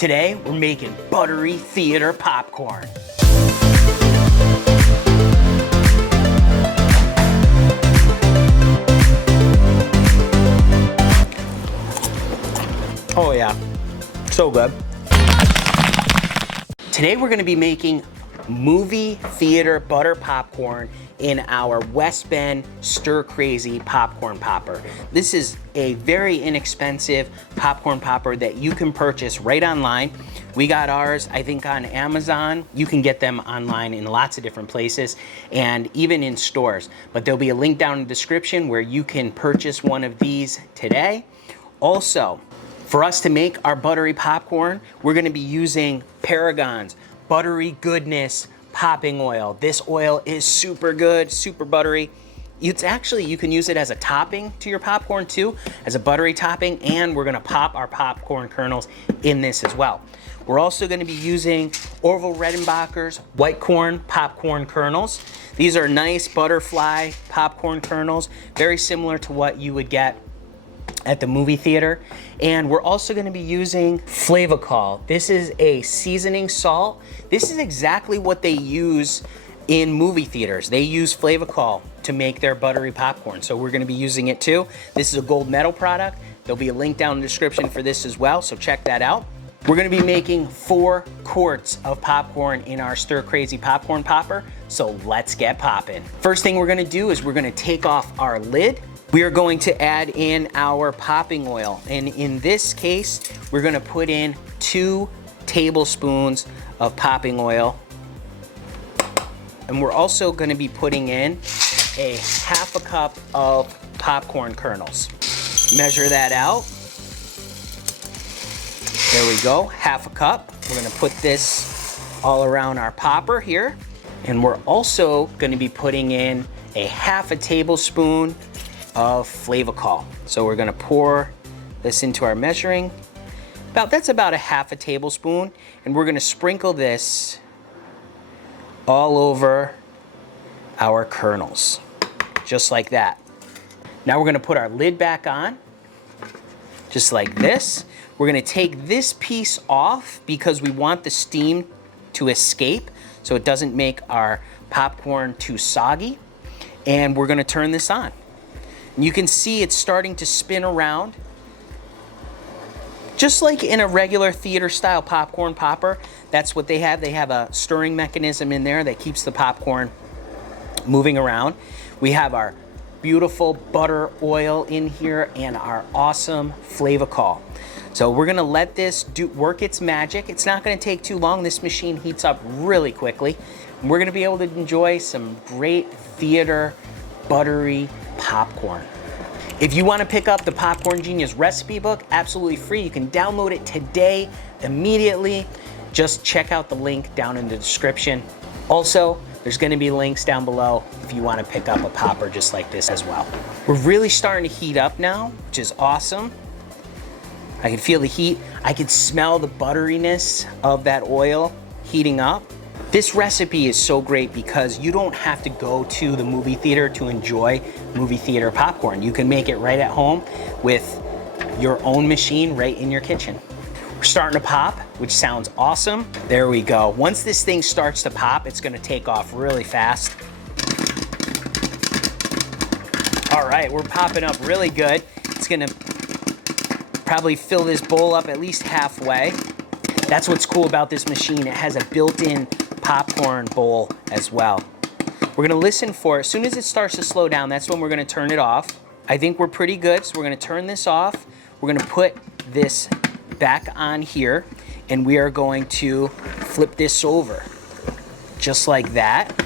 Today, we're making buttery theater popcorn. Oh yeah, so good. Today we're gonna be making movie theater butter popcorn in our WestBend Stir Crazy popcorn popper. This is a very inexpensive popcorn popper that you can purchase right online. We got ours, I think, on Amazon. You can get them online in lots of different places and even in stores. But there'll be a link down in the description where you can purchase one of these today. Also, for us to make our buttery popcorn, we're gonna be using Paragon's Buttery Goodness popping oil. This oil is super good, super buttery. It's actually, you can use it as a topping to your popcorn too, as a buttery topping, and we're gonna pop our popcorn kernels in this as well. We're also gonna be using Orville Redenbacher's white corn popcorn kernels. These are nice butterfly popcorn kernels, very similar to what you would get at the movie theater. And we're also gonna be using Flavacol. This is a seasoning salt. This is exactly what they use in movie theaters. They use Flavacol to make their buttery popcorn. So we're gonna be using it too. This is a gold medal product. There'll be a link down in the description for this as well, so check that out. We're gonna be making 4 quarts of popcorn in our Stir Crazy popcorn popper, so let's get popping. First thing we're gonna do is we're gonna take off our lid. We are going to add in our popping oil. And in this case, we're gonna put in 2 tablespoons of popping oil. And we're also gonna be putting in a 1/2 cup of popcorn kernels. Measure that out. There we go, 1/2 cup. We're gonna put this all around our popper here. And we're also gonna be putting in a 1/2 tablespoon of Flavacol. So we're gonna pour this into our measuring. That's about a 1/2 tablespoon. And we're gonna sprinkle this all over our kernels, just like that. Now we're gonna put our lid back on, just like this. We're gonna take this piece off because we want the steam to escape so it doesn't make our popcorn too soggy. And we're gonna turn this on. And you can see it's starting to spin around. Just like in a regular theater style popcorn popper, that's what they have. They have a stirring mechanism in there that keeps the popcorn moving around. We have our beautiful butter oil in here and our awesome Flavacol. So we're gonna let this work its magic. It's not gonna take too long. This machine heats up really quickly. And we're gonna be able to enjoy some great theater buttery popcorn. If you want to pick up the Popcorn Genius recipe book, absolutely free. You can download it today, immediately. Just check out the link down in the description. Also, there's going to be links down below if you want to pick up a popper just like this as well. We're really starting to heat up now, which is awesome. I can feel the heat. I can smell the butteriness of that oil heating up. This recipe is so great because you don't have to go to the movie theater to enjoy movie theater popcorn. You can make it right at home with your own machine right in your kitchen. We're starting to pop, which sounds awesome. There we go. Once this thing starts to pop, it's gonna take off really fast. All right, we're popping up really good. It's gonna probably fill this bowl up at least halfway. That's what's cool about this machine. It has a built-in popcorn bowl as well. We're gonna listen for it. As soon as it starts to slow down, that's when we're gonna turn it off. I think we're pretty good, so we're gonna turn this off. We're gonna put this back on here, and we are going to flip this over, just like that.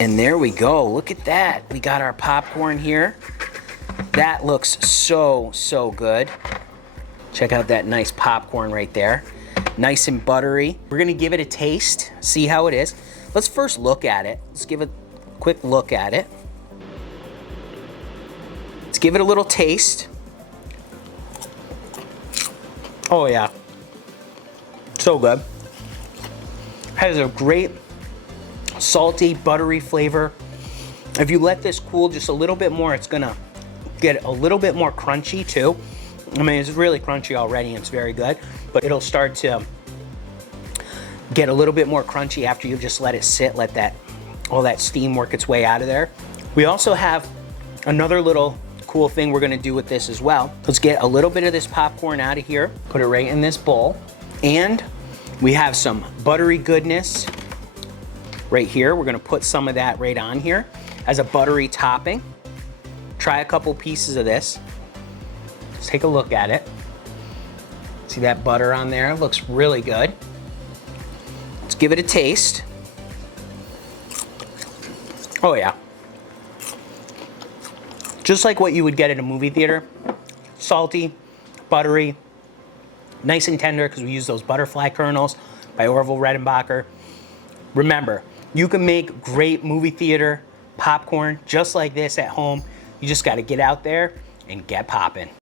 And there we go, look at that. We got our popcorn here. That looks so, so good. Check out that nice popcorn right there. Nice and buttery. We're gonna give it a taste, see how it is. Let's first look at it. Let's give a quick look at it. Let's give it a little taste. Oh yeah, so good. Has a great salty, buttery flavor. If you let this cool just a little bit more, it's gonna get a little bit more crunchy too. I mean, it's really crunchy already and it's very good, but it'll start to get a little bit more crunchy after you just let it sit, let all that steam work its way out of there. We also have another little cool thing we're gonna do with this as well. Let's get a little bit of this popcorn out of here, put it right in this bowl, and we have some buttery goodness right here. We're gonna put some of that right on here as a buttery topping. Try a couple pieces of this. Let's take a look at it. See that butter on there? Looks really good. Let's give it a taste. Oh yeah. Just like what you would get at a movie theater. Salty, buttery, nice and tender because we use those butterfly kernels by Orville Redenbacher. Remember, you can make great movie theater popcorn just like this at home. You just got to get out there and get popping.